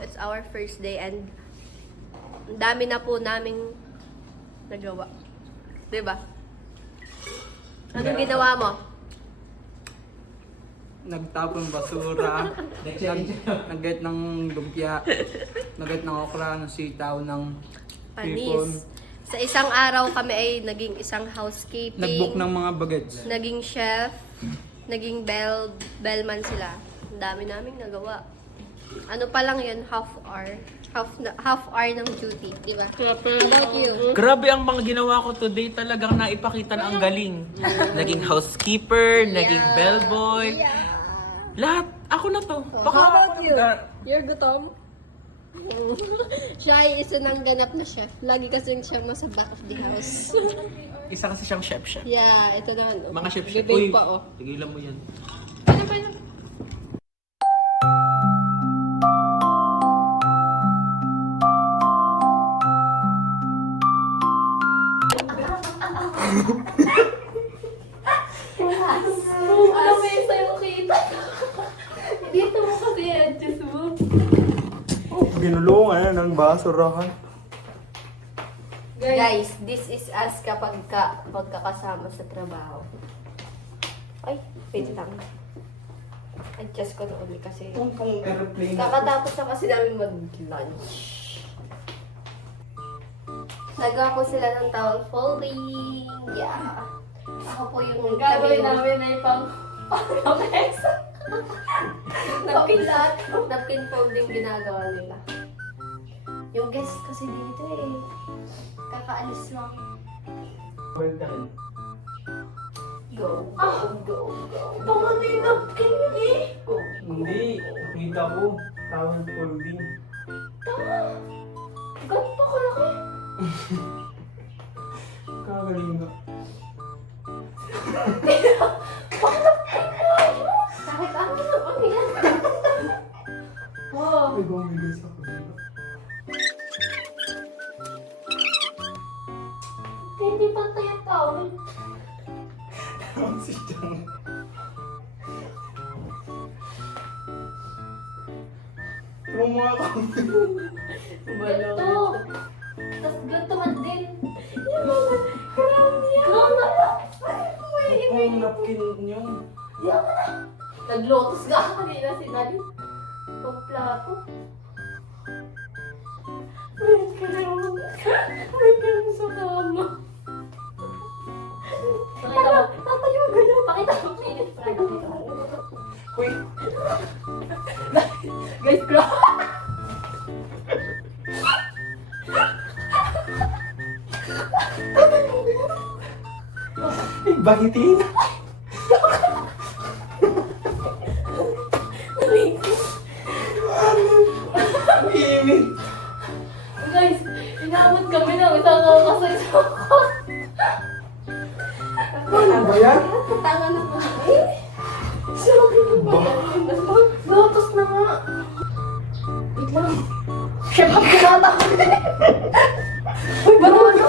it's our first day and ang dami na po naming nagawa. Diba? Anong ginawa mo? Nagtapon basura, nag-get ng lumpia, nag-get ng okra, ng sitaw, ng hipon. Panis. Sa isang araw kami ay naging isang housekeeping. Nag-book ng mga bagets. Naging chef. Naging bellman sila. Ang dami naming nagawa. Ano pa lang yun? Half hour. Half hour ng duty. Diba? How about you? Grabe ang mga ginawa ko today. Talagang naipakita na ang galing. Naging housekeeper, naging bellboy. Lahat. Ako na to. Baka How about ako you? nag- You're gutom? Siya ay isa ng ganap na chef. Lagi kasi siya nasa back of the house. Isa kasi siyang chef-chef. Yeah, ito naman. Mga chef-chef. Gibig pa, oh. tigilan mo yan. Paano? Alam mo yung sa'yo kita. Dito mo kasi adjust mo. Ginulungan ng basurahan. Guys, this is us kapag pagkakasama sa trabaho. Ay, wait lang. Adjust ko na ulit kasi Kung aeroplane. kakatapos na kasi namin mag-lunch. Nagawa ko sila ng towel folding. Yeah. Ako po yung Gagawin namin ay pang napkin folding ginagawa nila. Yung guest kasi dito eh. Kakaalis lang. Well done. Go, go. Pangatay yung napkin yun eh. Go. Hindi. Kita ko. Tawag folding. Ganun pa kalaki. Kagaling na. Sakit ang ano yan? Wow. May bumigay sa ako. Hindi pantay ang tawin. Si Chang. Tumuha ka. Ganito. Tapos ganito man din. Yung mga crown niya. Crown na lang. Kung napkin niyo. Yan na. Nag-lotus ka kanina si Daddy. Pagplato. May karoon. May karoon sa kama. Pakita mo. Tatayo ganyan. Pakita mo. Pakita mo. Uy, Guys, crown. bahitin. Init. Guys, inaabot kami ng isang kakasay sa ako. Ano ba yan? Tanga na po. Sabi ko ba yan? Lotus na nga. Wait lang. Chef, ang kumata ko. Uy, banana.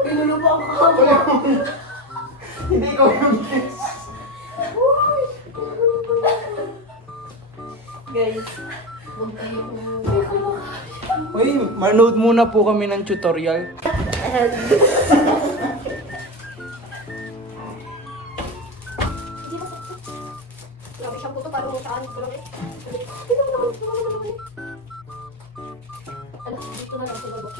Binulupa ako kahapon. Hindi ko yung guess. Guys, huwag kayo Uy, manood muna po kami ng tutorial. Grabe siyang puto, parang saan. Ano, dito na lang sa baba.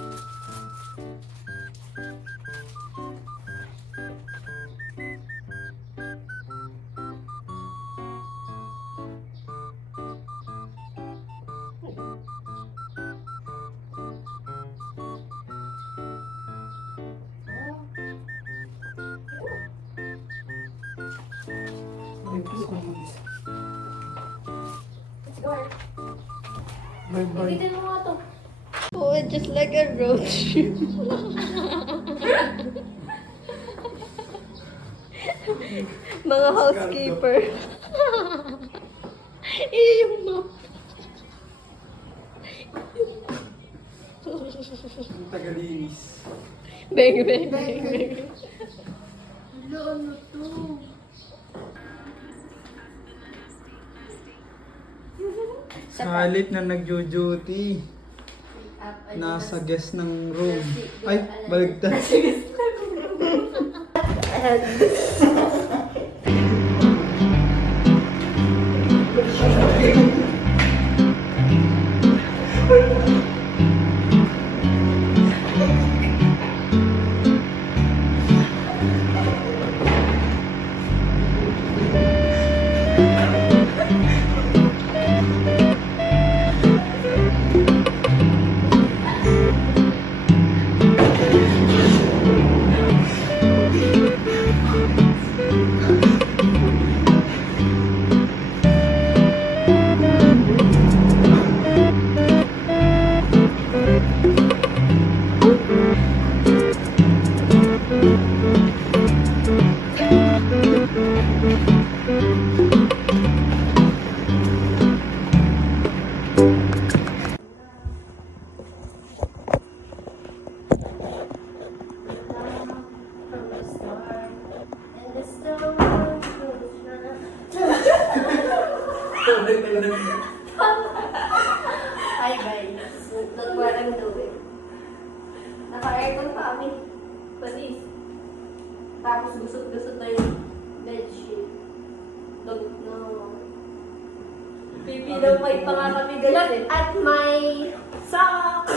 Let's go. Bye-bye. Bitin mo nga to. Oh, it's just like a road trip. Mga housekeeper. Yung map. Tagalinis. Beg. Ano to? Sa halip na nagjo-duty, nasa guest ng room. Ay, baligtad. Hi guys, look what I'm doing. Naka-aircon pa kami. Panis. Tapos gusot-gusot na yung bedsheet. Don't know. Pipi daw may pa nga kami guys eh. At my socks!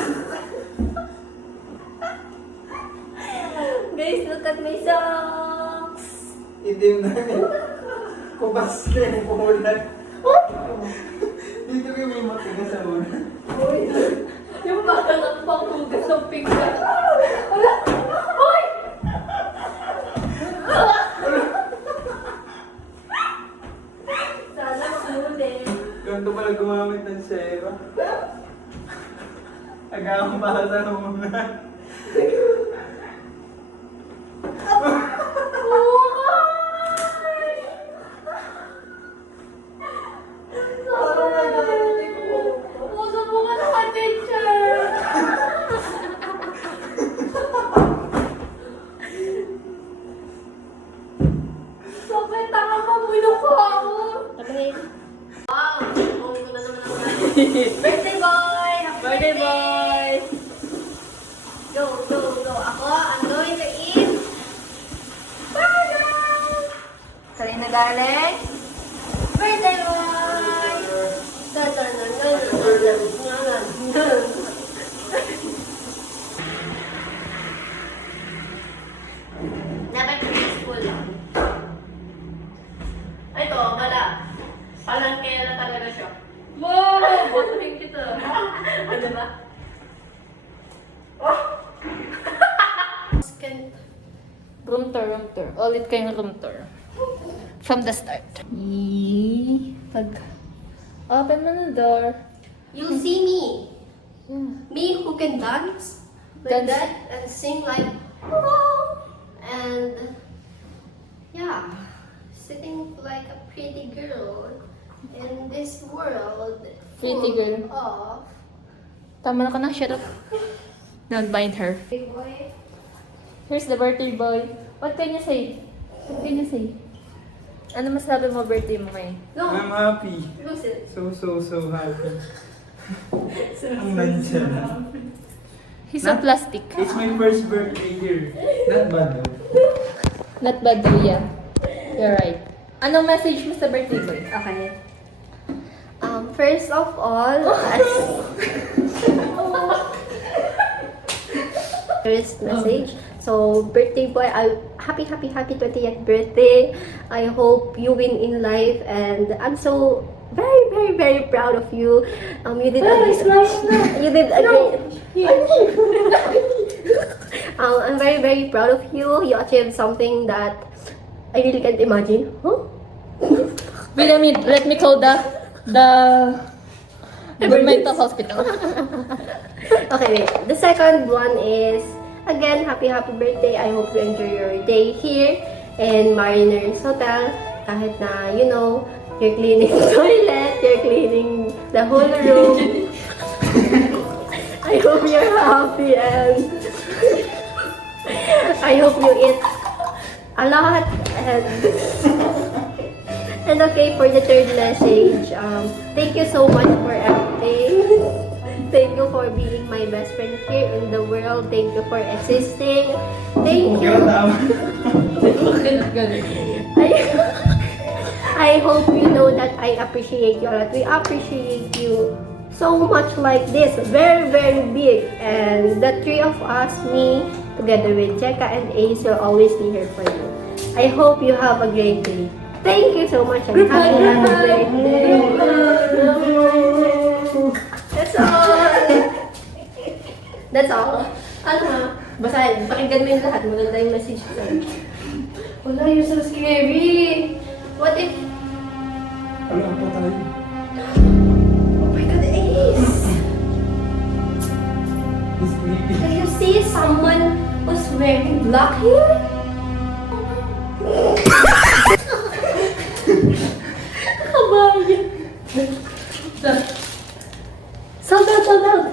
Guys, look at my socks! Itim na yun. Kubas na yung puhulan. Dito kayo may matigas sa ulan. Yung parang ang panghugas ng pinggan. Wala! Hoy! Sana mahuli. Ganito pala gumamit ng sera. Agang basa ng muna. Puso mo ka naman, teacher! Sakit, tanga ka, bulok ko ako! Wow! Buong ko na naman ang birthday boy! Happy birthday boy! Go! Ako, I'm going to eat burger! Kanina galing? Birthday boy! Dapat peaceful lang. Ito, wala. Parang kaya na talaga siya. Wow! Butuhin kita. Ano ba? Room tour. Ulit kayong room tour. From the start. Pag open mo ng door. You'll see me. Me who can dance like Dance. that and sing like oh, and yeah, sitting like a pretty girl in this world Pretty full girl. of Tama na ka na, shut up. Don't bind her. big boy. Here's the birthday boy. What can you say? What can you say? Ano masabi mo birthday mo ngayon? No, I'm happy. lose it. So happy. Ang nandyan. He's a plastic. It's my first birthday here. Not bad though. Not bad though, yeah. You're right. Anong message mo sa birthday boy? Okay. First of all, first message. So, birthday boy, happy 20th birthday. I hope you win in life, and I'm so very proud of you. You did you did a great. I'm very proud of you. You achieved something that I really can't imagine. Huh? Wait a minute, let me call the mental hospital. Okay, wait. The second one is, again, happy birthday. I hope you enjoy your day here in Mariners Hotel. Kahit na, you know, you're cleaning the toilet, you're cleaning the whole room. I I hope you're happy and I hope you eat a lot and okay, for the third message, thank you so much for everything. Thank you for being my best friend here in the world. Thank you for existing. Thank you. I hope you know that I appreciate you a lot. We appreciate you so much like this. Very, very big. And the three of us, me, together with Jeka and Ace, will always be here for you. I hope you have a great day. Thank you so much and have a great day. That's all. That's all. Ano ha? Basahin. Pakinggan mo yung lahat. Maganda yung message ko sa'yo. Wala, you're so scary. What if... Ano pa tayo? Oh my God, Ace! He's sleepy. Do you see someone who's wearing black here? Kabayan. Sold out, sold out.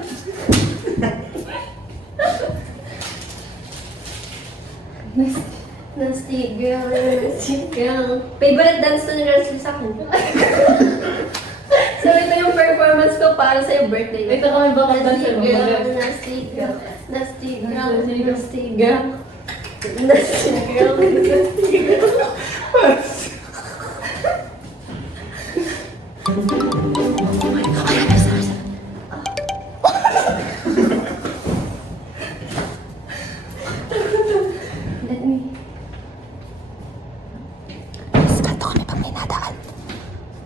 Nasty girl, nasty girl. Favorite dance to ni Russell sa akin. So ito yung performance ko para sa yung birthday. Ito kami baka Nasty dancer mo. girl, nasty girl, nasty girl, nasty girl. Nasty girl, nasty girl. Let me... Ganto kami pag may nadaan.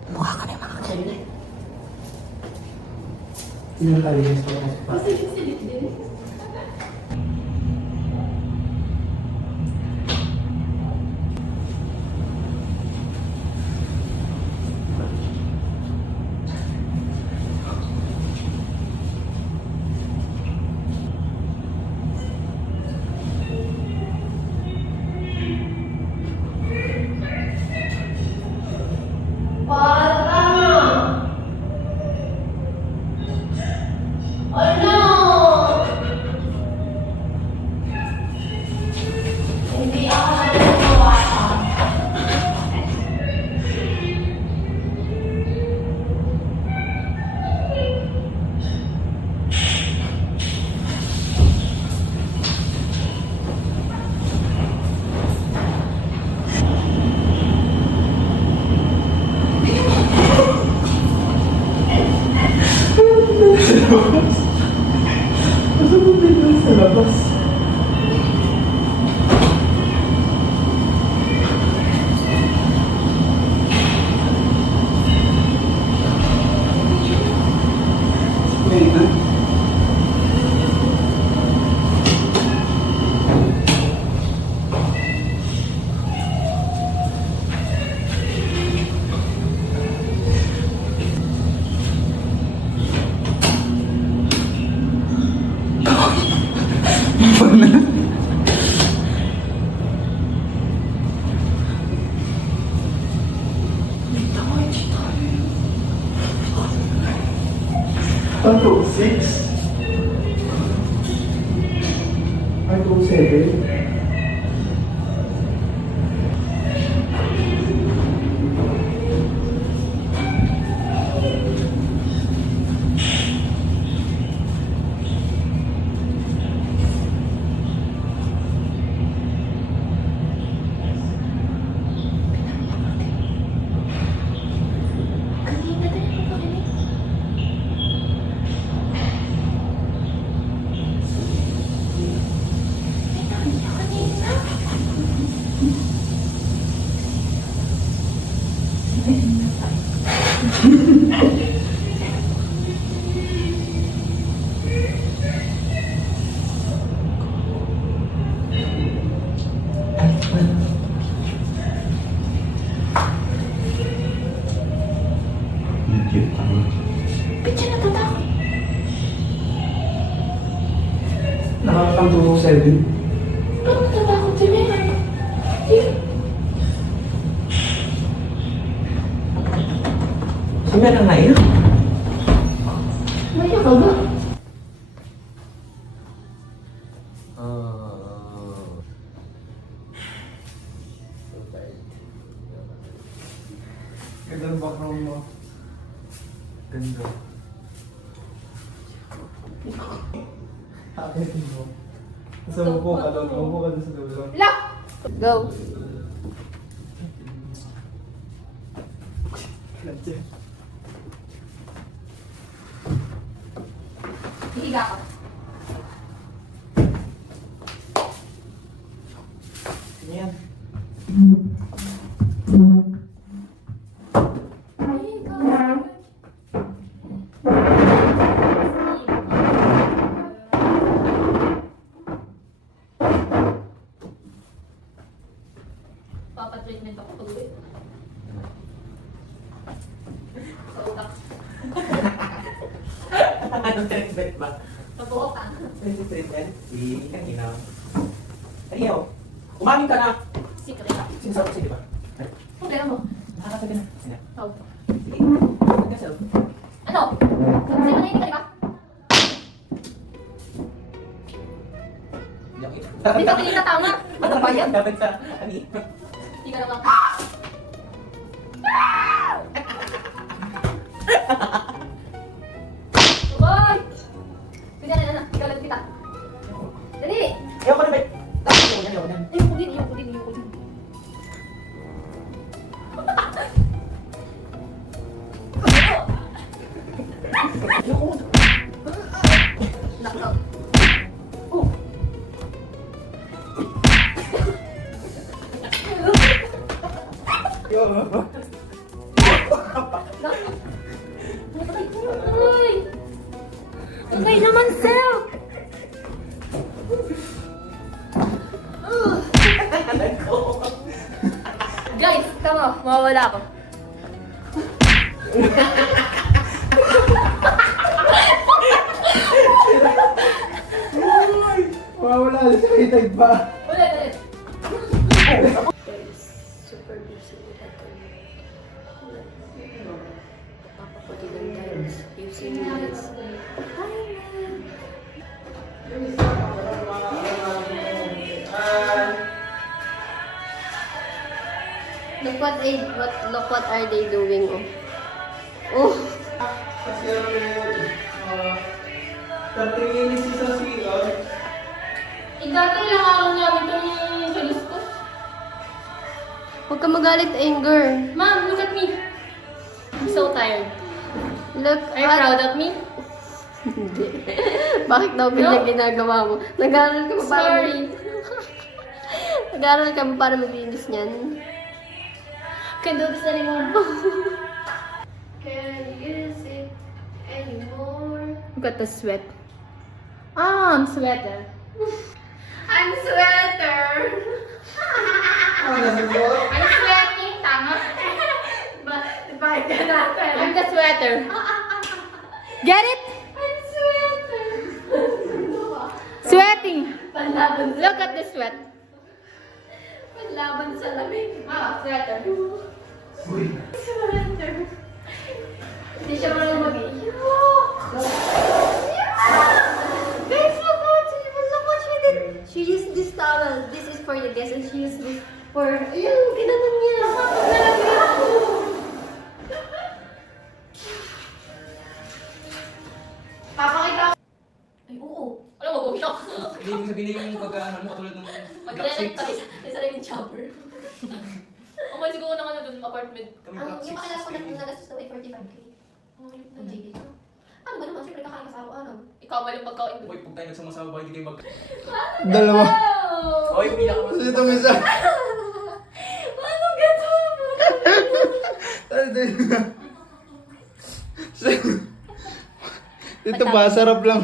Mukha kami mga kailan. Yung tayo sa labas. Ano? 6? Ano? 7? Nakakatang 7. Ano natatakot sila yan? Sumera na yun. Maya ka ba? Ganda ng background mo. Ganda. Akin mo. Sa upo ka doon. Upo ka doon sa dulo. Lock! Go! Nandiyan. Higa ka. Yan. Papa-treatment ako pag-uwi. Sa utak. Anong treatment ba? Pag-utak. Treatment? Hindi ka ginaw. Ayaw. Umamin ka na! Secret. Sinasabi ko sa'yo, di ba? Problema mo. Nakakasabi na. Sige. Oh. Sige. Magkasal. Ano? Sabi mo na hindi ka, di ba? Di ka pinita tama. Ano ba yan? Dapat sa ani. Hindi ka naman. Boy! Pwede na. Ikaw kita. Dali! Ayaw ko na ba? Ayaw ko na. Ayoko din, ayoko din, ayoko din. Ayaw ko. Nako. Oh. Yo. Uy! Patay naman, Sel! Guys, tama, mawawala ako. Wala sa kitag pa. Ulit, ulit. Guys, super busy nila to. Papakulinan guys. You've seen this. Look what are they doing, oh. Oh! Kasi tatingin si sa CR. Dati lang araw namin itong sa gusto. Huwag ka magalit, Anger. Mom, look at me. I'm so tired. Look Are you proud of me? Hindi. Bakit daw ganyan ginagawa mo? Nag-aaral ka pa para Sorry. Nag-aaral ka pa para maglinis niyan? Can't do this anymore. Can't use it anymore. Look at the sweat. Ah, I'm sweater. I'm sweater! I'm sweating, tama. Bakit ka natin? I'm the sweater. Get it? I'm sweater! Sweating. Panlaban Look at the sweat. Panlaban sa lamig. Ah, sweater. Sweater. Hindi siya marunong mag-iyo. Guys, look what she did. She used this towel. This is for the guest and she used this for... Ayun, ginanon niya. Papakita ko. Ay, oo. Alam mo, bumiyak. Hindi mo sabihin yung pagkaano mo katulad ng black Mag-direct sheets. pa sa rin chopper. Ang siguro na dun apartment. Kami Ang black yung sheets. makilala ko na nagastos na 45k. Ang JD ko. Ano ba naman? Siyempre kakain ka sa araw-araw. Ikaw mali yung pagkain doon. Uy, pag tayo nagsama-sama ba, hindi kayo mag... Dalawa. Oy, umiyak ka. Ito may isa. Anong gato? Ito ba, sarap lang.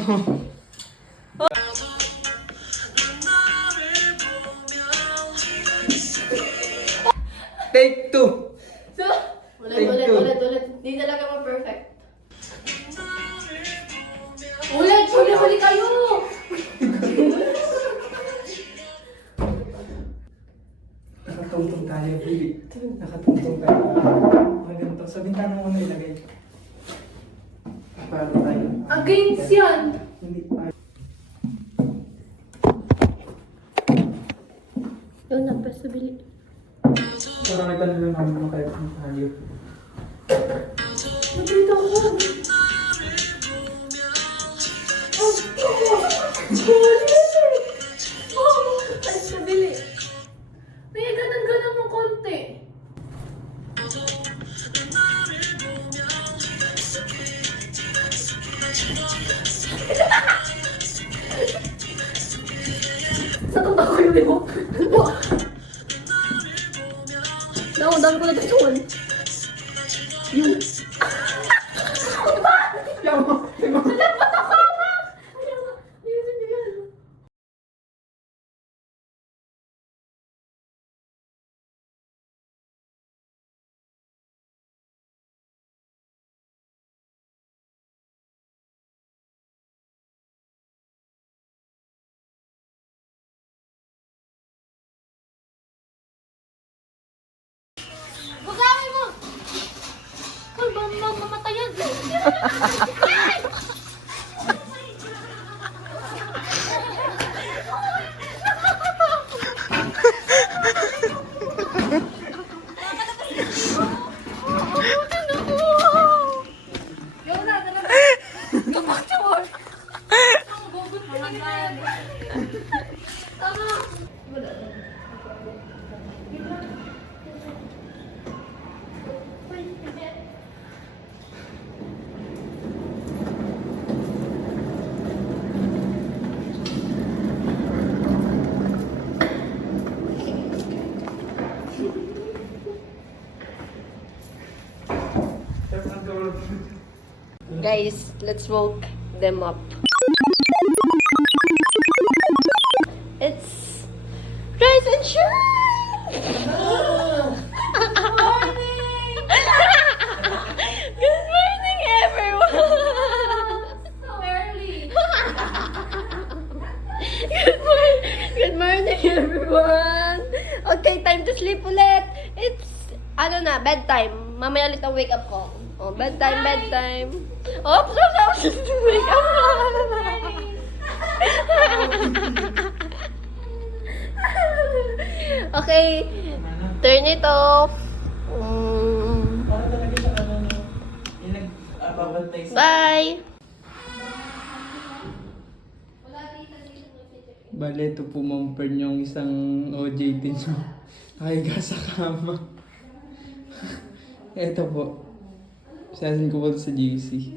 Take two. So, ulit. Hindi talaga mo perfect. Ulit! Huli kayo! Nakatungtong tayo, Billy. Nakatungtong tayo. Mga ganito. Sa bintana mo na ilagay. Para tayo. Against yan! Hindi. Yung nagpas sa bili. Parang kita nila namin mga kayo ng tayo. Nakita ko. Ay, sabili. May ganun-ganun mo konti. Natanda ko yung libo. Dami ko na ito. Yun. Bugawin mo! Kung ba mamatay yan? Guys, let's woke them up. It's Rise and Shine! Good morning! Good morning, everyone! So early. Good morning, everyone! Okay, time to sleep ulit. It's, bedtime. Mamaya ulit ang wake up ko. Oh, bedtime. Oh, so wake up. Okay, turn it off. Para talaga sa yung nag-ababantay sa... Bye! Bale, ito po Ma'am Fern yung isang OJT nyo. Nakahiga sa kama. Ito po. Sasin ko po sa GC.